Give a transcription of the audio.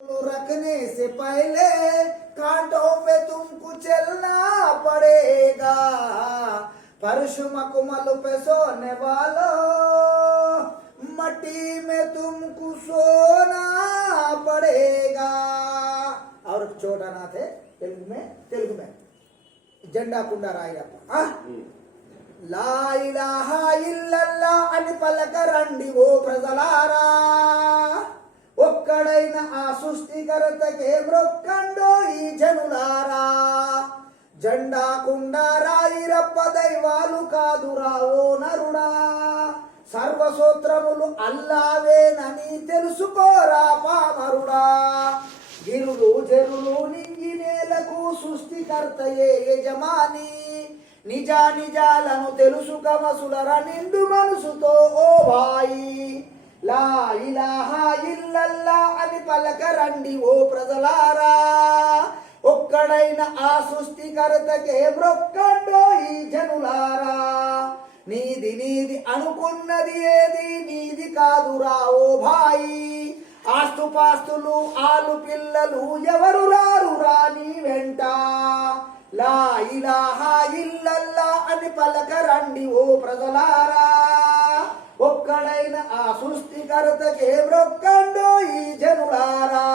रखने से पहले कांटों पे तुमको चलना पड़ेगा। फर्श मखमल पे सोने वालों, मट्टी में तुमको सोना पड़ेगा। और छोटा नाथ है तेलुगु में జెండా కుండ రాయప్ప లా ఇలాహా ఇల్లల్లా అని పలకరండి ఓ ప్రజలారా, ఒక్కడైన ఆ సృష్టికర్తకే మ్రొక్కండో ఈ జనులారా. జెండా కుండ రాయిరప్ప దైవాలు కాదురా ఓ నరుడా, సర్వసూత్రములు అల్లావేనని తెలుసుకోరా పామరుడా. గిరులు చెరులు నింగి నేలకు సృష్టికర్తయే యజమాని, నిజాలను తెలుసుక మసులర నిండు మనసుతో ఓ భాయి. లా ఇలాహా ఇల్లల్లా అని పలకరండి ఓ ప్రజలారా, ఒక్కడైన ఆ సృష్టికర్తకే మ్రొక్కండో ఈ జనులారా. నీది అనుకున్నది ఏది నీది కాదురా ఓ భాయి, ఆస్తుపాస్తులు ఆలు పిల్లలు ఎవరు రారు రాని వెంట. లా ఇలాహా ఇల్లల్లా అని పలకరండి ఓ ప్రజలారా, ఒక్కడైన ఆ సృష్టికర్తకే మ్రొక్కండో ఈ జనులారా.